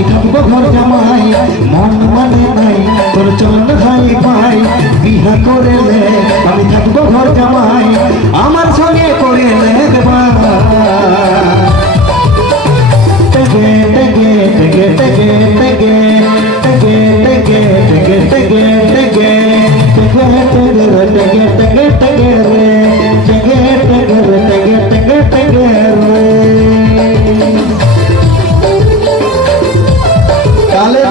আমি থাকব ঘর জামাই, মন মনে নাই, তোর চলন ভাই ভাই বিহা করে আমি থাকব ঘর জামাই। aleluia.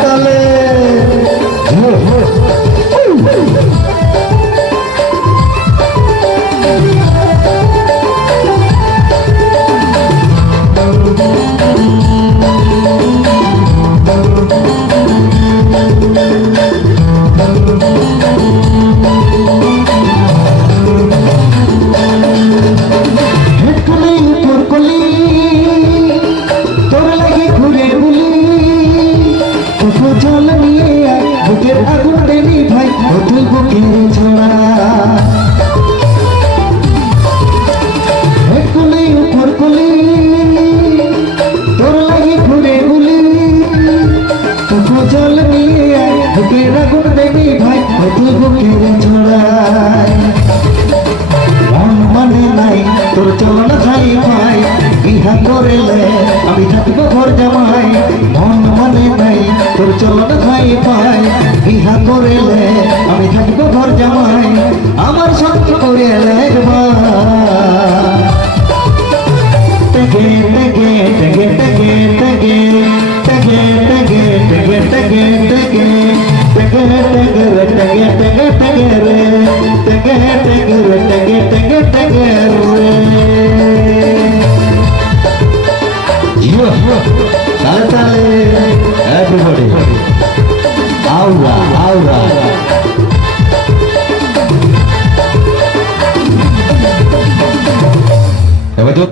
বুকের আগুন দেখি ভাই কত বুকের ছড়ায় মন মানে নাই, তোর চলন খাই ভাই বিহা করেলে আমি থাকব ঘর জামাই। মন মানে নাই, তোর চলন খাই পাই বিহা করেলে আমি থাকব ঘর জামাই। আমার সত্য করেলে You Salatale Everybody Aura Aura